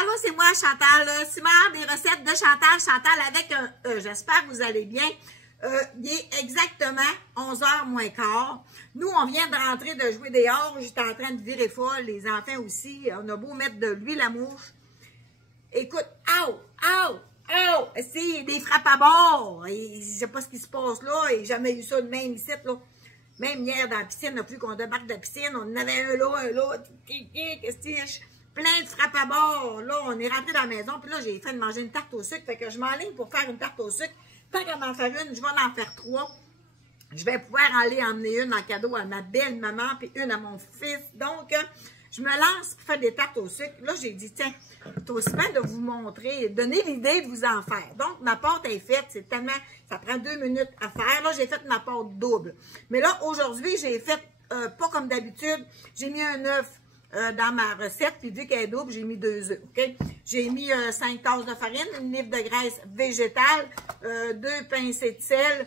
Allô, c'est moi, Chantal, Simard, des recettes de Chantal. Chantal avec un E. J'espère que vous allez bien. Il est exactement 11h moins quart. Nous, on vient de rentrer de jouer dehors. J'étais en train de virer folle. Les enfants aussi. On a beau mettre de l'huile à mouche. Écoute, c'est des frappes à bord. Et je sais pas ce qui se passe là. Et jamais eu ça de même ici, là. Même hier dans la piscine, là, plus qu'on débarque de la piscine, on en avait un là, plein de frappes à bord. Là, on est rentré dans la maison, puis là, j'ai fait de manger une tarte au sucre. Fait que je m'enligne pour faire une tarte au sucre. Tant qu'à m'en faire une, je vais en faire 3. Je vais pouvoir aller emmener une en cadeau à ma belle-maman, puis une à mon fils. Donc, je me lance pour faire des tartes au sucre. Là, j'ai dit, tiens, c'est aussi bien de vous montrer, donner l'idée de vous en faire. Donc, ma pâte est faite. C'est tellement, ça prend 2 minutes à faire. Là, j'ai fait ma pâte double. Mais là, aujourd'hui, j'ai fait, pas comme d'habitude, j'ai mis un œuf dans ma recette, puis vu qu'elle est double, j'ai mis 2 œufs, OK? J'ai mis 5 tasses de farine, une livre de graisse végétale, 2 pincées de sel,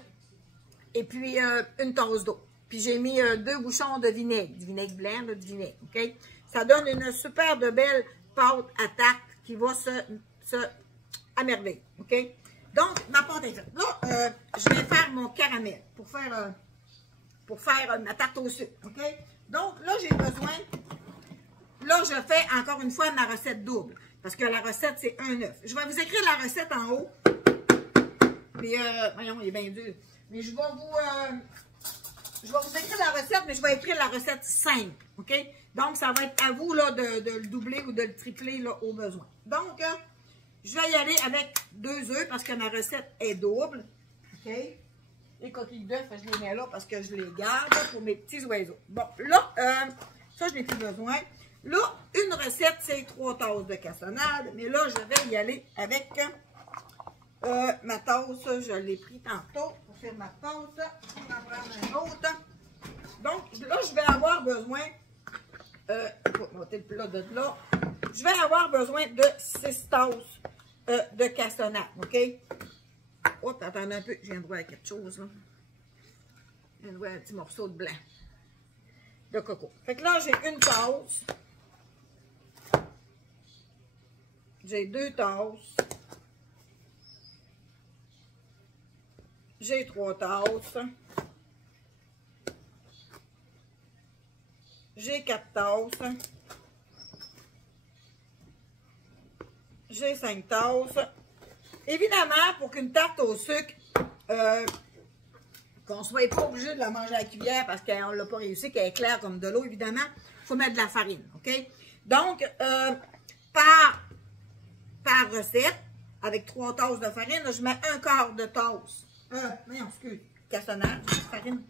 et puis une tasse d'eau. Puis j'ai mis 2 bouchons de vinaigre, du vinaigre blanc, là, du vinaigre, OK? Ça donne une super de belle pâte à tarte qui va se à merveille, OK? Donc, ma pâte est faite. Là, je vais faire mon caramel pour faire ma tarte au sucre, OK? Donc, là, j'ai besoin... Là, je fais encore une fois ma recette double. Parce que la recette, c'est un œuf. Je vais vous écrire la recette en haut. Puis, voyons, il est bien dur. Mais je vais vous écrire la recette, mais je vais écrire la recette simple. OK? Donc, ça va être à vous là, de le doubler ou de le tripler là, au besoin. Donc, je vais y aller avec 2 œufs parce que ma recette est double. OK? Les coquilles d'œufs, je les mets là parce que je les garde pour mes petits oiseaux. Bon, là, ça, je n'ai plus besoin. Là, une recette, c'est 3 tasses de cassonade. Mais là, je vais y aller avec ma tasse. Je l'ai pris tantôt pour faire ma pâte. Je vais en prendre un autre. Donc, là, je vais avoir besoin... pour monter le plat de là. Je vais avoir besoin de 6 tasses de cassonade. OK? Oh, attendez un peu. Je viens de voir quelque chose, là. Je viens de voir un petit morceau de blanc. De coco. Fait que là, j'ai une tasse. J'ai 2 tasses. J'ai 3 tasses. J'ai 4 tasses. J'ai 5 tasses. Évidemment, pour qu'une tarte au sucre, qu'on ne soit pas obligé de la manger à la cuillère parce qu'on ne l'a pas réussi, qu'elle est claire comme de l'eau, évidemment, il faut mettre de la farine, OK? Donc, par recette, avec 3 tasses de farine, là, je mets un quart de tasse. Cassonade, farine.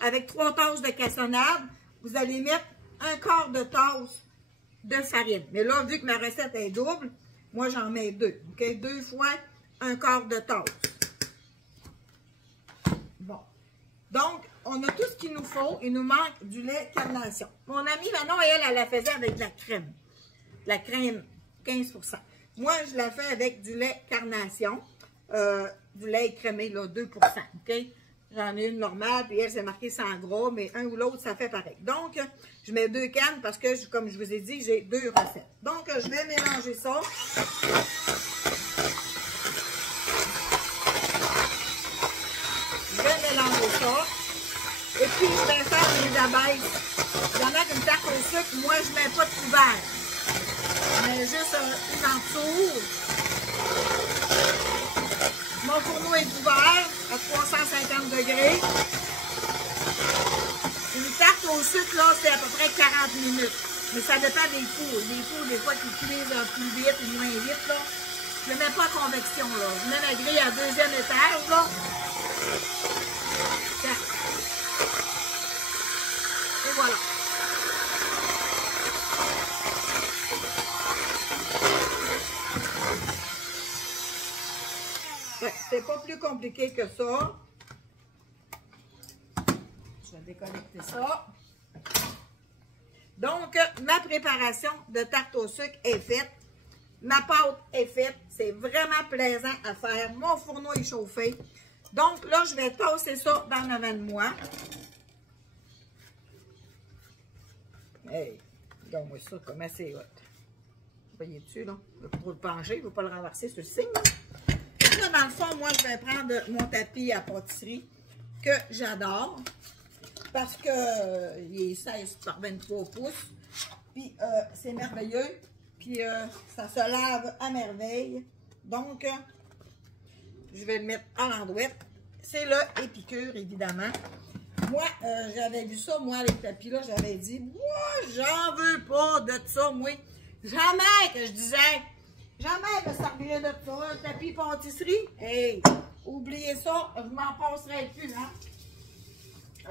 Avec 3 tasses de cassonade, vous allez mettre un quart de tasse de farine. Mais là, vu que ma recette est double, moi, j'en mets 2. OK? 2 fois un quart de tasse. Bon. Donc, on a tout ce qu'il nous faut. Il nous manque du lait carnation. Mon amie Manon, elle la faisait avec de la crème. De la crème 15%. Moi, je la fais avec du lait carnation. Du lait écrémé, là, 2%. OK? J'en ai une normale, puis elle, c'est marqué sans gras, mais un ou l'autre, ça fait pareil. Donc, je mets 2 cannes parce que, comme je vous ai dit, j'ai 2 recettes. Donc, je vais mélanger ça. Je vais mélanger ça. Et puis, je vais faire les abeilles. Il y en a une tarte au sucre. Moi, je ne mets pas de couvert. Je mets juste une en dessous. Mon fourneau est ouvert à 350 degrés. Une tarte au sucre, là, c'est à peu près 40 minutes. Mais ça dépend des fours. Des fours, des fois, qui cuisent un plus vite ou moins vite, là. Je ne mets pas à convection, là. Je mets ma grille à 2e étage, là. Et voilà. C'est pas plus compliqué que ça. Je vais déconnecter ça. Donc, ma préparation de tarte au sucre est faite. Ma pâte est faite. C'est vraiment plaisant à faire. Mon fourneau est chauffé. Donc, là, je vais tasser ça dans l'avant de moi. Hey, regarde-moi ça, comment c'est hot. voyez-tu, là? Je ne vais pas trop le pencher, je ne vais pas le renverser sur le signe. Là, dans le fond, moi, je vais prendre mon tapis à pâtisserie que j'adore. Parce que il est 16 par 23 pouces. Puis, c'est merveilleux. Puis, ça se lave à merveille. Donc, je vais le mettre à l'endroit. C'est le Épicure, évidemment. Moi, j'avais vu ça, moi, les tapis là, j'avais dit, moi, j'en veux pas de ça, moi. Jamais que je disais, jamais me servirais de ça, un tapis pâtisserie. Hey, oubliez ça, je m'en passerai plus, hein.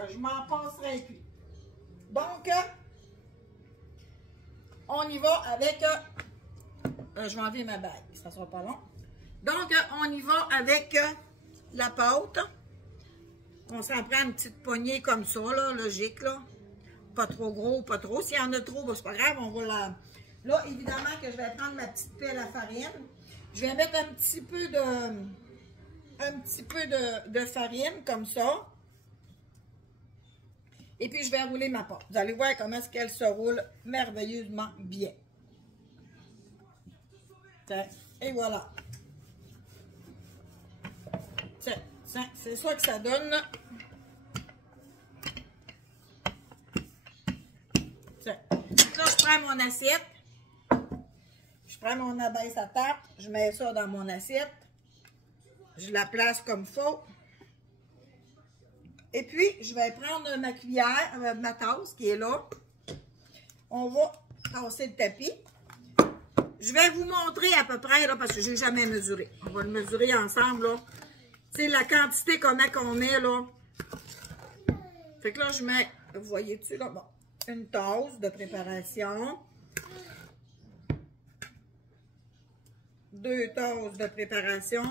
Je m'en passerai plus. Donc, on y va avec, je vais enlever ma bague, ça sera pas long. Donc, on y va avec la pâte. On s'en prend une petite poignée comme ça, là, logique, là. Pas trop gros, pas trop. S'il y en a trop, ben, c'est pas grave, on va la... Là, évidemment que je vais prendre ma petite pelle à farine. Je vais mettre un petit peu de farine, comme ça. Et puis, je vais rouler ma pâte. Vous allez voir comment est-ce qu'elle se roule merveilleusement bien. Tiens, et voilà. Tiens, c'est ça que ça donne. Tiens. Là, je prends mon assiette. Je prends mon abaisse à table. Je mets ça dans mon assiette. Je la place comme il faut. Et puis, je vais prendre ma cuillère, ma tasse qui est là. On va tasser le tapis. Je vais vous montrer à peu près, là, parce que je n'ai jamais mesuré. On va le mesurer ensemble, là. C'est la quantité comment qu'on met, là. Fait que là, je mets, vous voyez-tu, là, bon, une tasse de préparation. 2 tasses de préparation.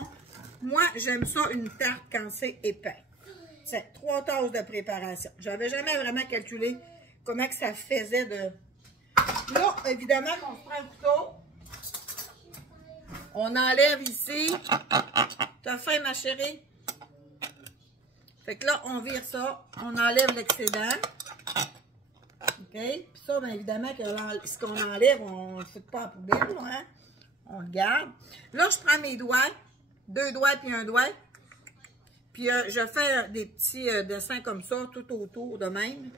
Moi, j'aime ça, une tarte quand c'est épais. C'est 3 tasses de préparation. J'avais jamais vraiment calculé comment que ça faisait de... Là, évidemment, on se prend un couteau. On enlève ici. T'as faim, ma chérie? Fait que là, on vire ça. On enlève l'excédent. OK? Puis ça, bien évidemment, que ce qu'on enlève, on ne le fout pas à la poubelle, là, hein? On le garde. Là, je prends mes doigts. 2 doigts puis un doigt. Puis, je fais des petits dessins comme ça, tout autour de même.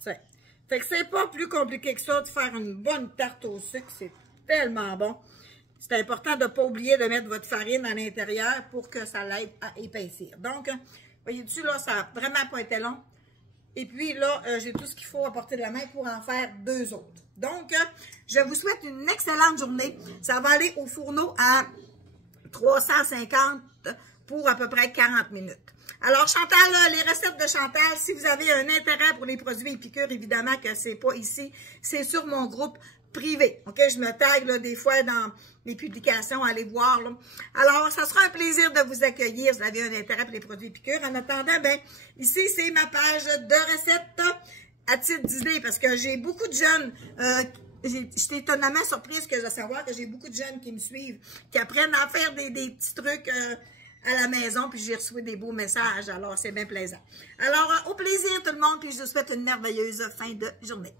T'sais. Fait que c'est pas plus compliqué que ça de faire une bonne tarte au sucre. C'est tellement bon. C'est important de ne pas oublier de mettre votre farine à l'intérieur pour que ça l'aide à épaissir. Donc, voyez-tu, là, ça n'a vraiment pas été long. Et puis, là, j'ai tout ce qu'il faut à portée de la main pour en faire 2 autres. Donc, je vous souhaite une excellente journée. Ça va aller au fourneau à 350 pour à peu près 40 minutes. Alors, Chantal, les recettes de Chantal, si vous avez un intérêt pour les produits Épicure, évidemment que c'est pas ici, c'est sur mon groupe privé. OK? Je me tague là, des fois dans les publications, allez voir. Là. Alors, ça sera un plaisir de vous accueillir si vous avez un intérêt pour les produits Épicure. En attendant, ben ici, c'est ma page de recettes à titre d'idée parce que j'ai beaucoup de jeunes... J'étais étonnamment surprise de savoir que j'ai beaucoup de jeunes qui me suivent, qui apprennent à faire des petits trucs à la maison, puis j'ai reçu des beaux messages, alors c'est bien plaisant. Alors, au plaisir tout le monde, puis je vous souhaite une merveilleuse fin de journée.